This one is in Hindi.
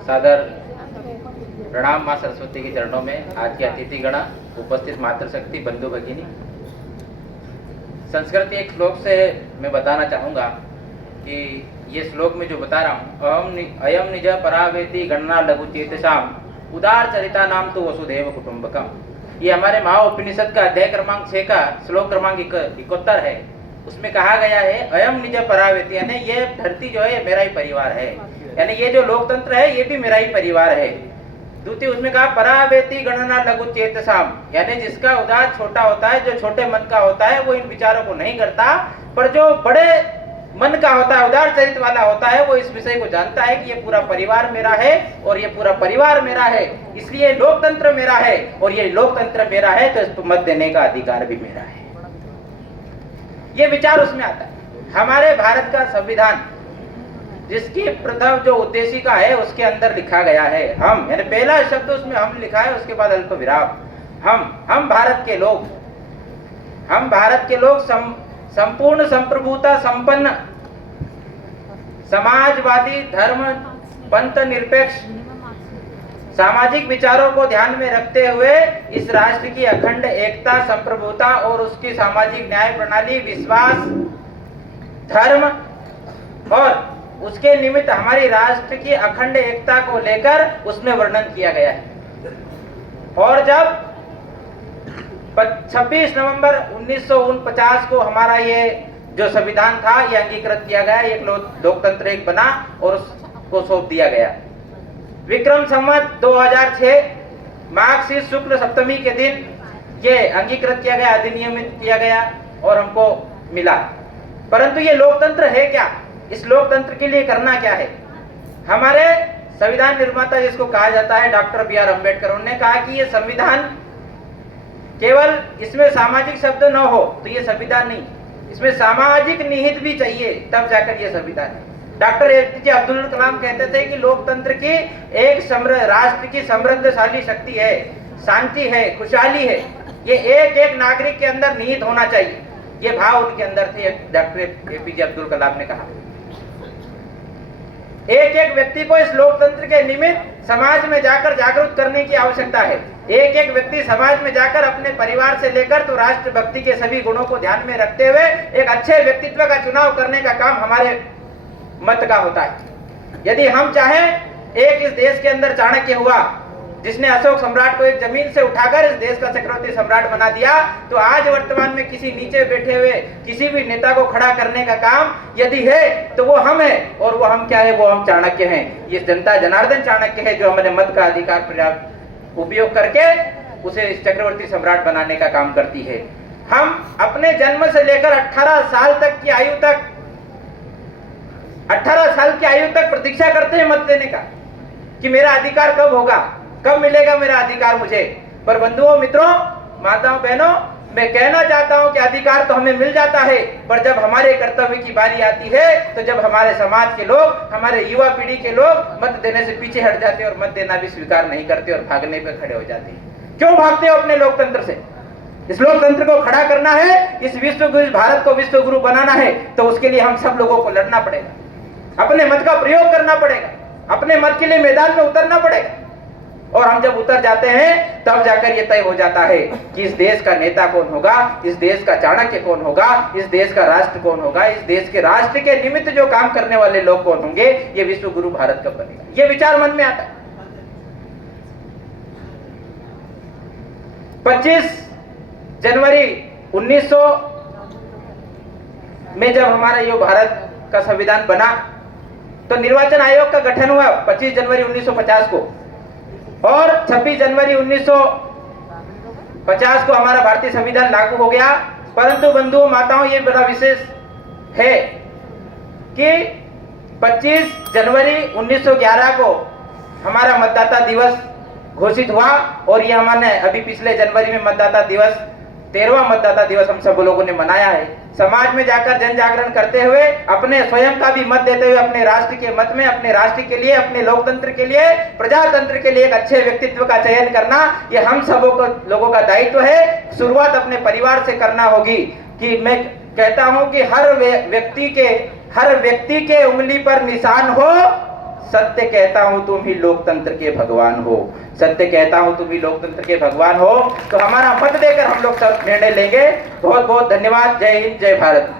सादर प्रणाम माँ सरस्वती के चरणों में। आज की अतिथि गणा, उपस्थित मातृशक्ति, बंधु भगिनी, संस्कृत एक श्लोक से मैं बताना चाहूँगा कि ये श्लोक में जो बता रहा हूँ, अयम निज परावेति गणना लघु चेतसाम उदार चरिता नाम तो वसुधैव कुटुंबकम। ये हमारे महाउपनिषद का अध्याय क्रमांक 6 का श्लोक क्रमांक 71 है। उसमें कहा गया है अयम निज परावेति, यानी ये धरती जो है ये मेरा ही परिवार है, यानी ये जो लोकतंत्र है ये भी मेरा ही परिवार है। दूसरी उसमें कहा परावेति गणना लघु चेतसाम, यानी जिसका उदार छोटा होता है, जो छोटे मन का होता है वो इन विचारों को नहीं करता, पर जो बड़े मन का होता है, उदार चरित्र वाला होता है, वो इस विषय को जानता है कि ये पूरा परिवार मेरा है और ये पूरा परिवार मेरा है, इसलिए लोकतंत्र मेरा है और ये लोकतंत्र मेरा है तो इसको मत देने का अधिकार भी मेरा है। ये विचार उसमें आता है। हमारे भारत का संविधान जिसकी प्रथम जो उद्देशिका है उसके अंदर लिखा गया है हम, यानी पहला शब्द उसमें हम लिखा है, उसके बाद अल्प विराम। हम भारत के लोग, हम भारत के लोग संपूर्ण संप्रभुता संपन्न समाजवादी धर्म पंथ निरपेक्ष सामाजिक विचारों को ध्यान में रखते हुए इस राष्ट्र की अखंड एकता, संप्रभुता और उसकी सामाजिक न्याय प्रणाली, विश्वास, धर्म और उसके निमित्त हमारी राष्ट्र की अखंड एकता को लेकर उसमें वर्णन किया गया है। और जब 26 नवंबर 1949 को हमारा ये जो संविधान था ये अंगीकृत किया गया, एक लोकतंत्र एक बना और उसको सौंप दिया गया। विक्रम संवत 2006 माघ शीर्ष शुक्ल सप्तमी के दिन ये अंगीकृत किया गया, अधिनियमित किया गया और हमको मिला। परंतु ये लोकतंत्र है क्या? इस लोकतंत्र के लिए करना क्या है? हमारे संविधान निर्माता जिसको कहा जाता है डॉक्टर बी.आर. अम्बेडकर, उन्होंने कहा कि ये संविधान केवल इसमें सामाजिक शब्द न हो तो ये संविधान नहीं, इसमें सामाजिक निहित भी चाहिए, तब जाकर ये संविधान है। Doctor APJ. अब्दुल कलाम कहते थे कि लोकतंत्र की एक राष्ट्र की समृद्धशाली शक्ति है, शांति है, खुशहाली है, ये एक एक नागरिक के अंदर निहित होना चाहिए। ये भाव उनके अंदर थे, डॉक्टर ए.पी.जे. अब्दुल कलाम ने कहा। एक एक व्यक्ति को इस लोकतंत्र के निमित्त समाज में जाकर जागरूक करने की आवश्यकता है। एक एक व्यक्ति समाज में जाकर अपने परिवार से लेकर तो राष्ट्रभक्ति के सभी गुणों को ध्यान में रखते हुए एक अच्छे व्यक्तित्व का चुनाव करने का काम हमारे मत का होता है। यदि हम चाहें, एक इस देश के अंदर चाणक्य हुआ जिसने अशोक सम्राट को एक जमीन से उठाकर इस देश का चक्रवर्ती सम्राट बना दिया, तो आज वर्तमान में किसी नीचे बैठे हुए किसी भी नेता को खड़ा करने का काम यदि है तो वो हम है। और वो हम क्या है? वो हम चाणक्य हैं। ये जनता जनार्दन चाणक्य है जो हमारे मत का अधिकार पर्याप्त उपयोग करके उसे इस चक्रवर्ती सम्राट बनाने का काम करती है। हम अपने जन्म से लेकर 18 साल की आयु तक प्रतीक्षा करते हैं मत देने का कि मेरा अधिकार कब होगा, कब मिलेगा मेरा अधिकार मुझे। पर बंधुओं, मित्रों, माताओं, बहनों, मैं कहना चाहता हूं कि अधिकार तो हमें मिल जाता है, पर जब हमारे कर्तव्य की बारी आती है तो जब हमारे समाज के लोग, हमारे युवा पीढ़ी के लोग मत देने से पीछे हट जाते हैं और मत देना भी स्वीकार नहीं करते और भागने पे खड़े हो जाते हैं। क्यों भागते हो अपने लोकतंत्र से? इस लोकतंत्र को खड़ा करना है, इस भारत को विश्व गुरु बनाना है, तो उसके लिए हम सब लोगों को लड़ना पड़ेगा, अपने मत का प्रयोग करना पड़ेगा, अपने मत के लिए मैदान में उतरना पड़ेगा। और हम जब उतर जाते हैं तब जाकर ये तय हो जाता है कि इस देश का नेता कौन होगा, इस देश का चाणक्य कौन होगा, इस देश का राष्ट्र कौन होगा, इस देश के राष्ट्र के निमित्त जो काम करने वाले लोग कौन होंगे, ये विश्व गुरु भारत कब बनेगा, ये विचार मन में आता है। 25 जनवरी 1900 में जब हमारा ये भारत का संविधान बना तो निर्वाचन आयोग का गठन हुआ 25 जनवरी 1950 को, और 26 जनवरी 1950 को हमारा भारतीय संविधान लागू हो गया। परंतु बंधुओं, माताओं, ये बड़ा विशेष है कि 25 जनवरी 1911 को हमारा मतदाता दिवस घोषित हुआ और ये हमने अभी पिछले जनवरी में मतदाता दिवस 13वां मतदाता दिवस हम सब लोगों ने मनाया है। समाज में जाकर जन जागरण करते हुए, अपने स्वयं का भी मत देते हुए, अपने राष्ट्र के मत में, अपने राष्ट्र के लिए, अपने लोकतंत्र के लिए, प्रजातंत्र के लिए एक अच्छे व्यक्तित्व का चयन करना, ये हम सब लोगों का दायित्व है। शुरुआत अपने परिवार से करना होगी। कि मैं कहता हूं कि हर व्यक्ति के उंगली पर निशान हो सत्य कहता हूं तुम ही लोकतंत्र के भगवान हो, सत्य कहता हूं तुम ही लोकतंत्र के भगवान हो। तो हमारा मत देकर हम लोग सब निर्णय लेंगे। बहुत बहुत धन्यवाद। जय हिंद, जय भारत।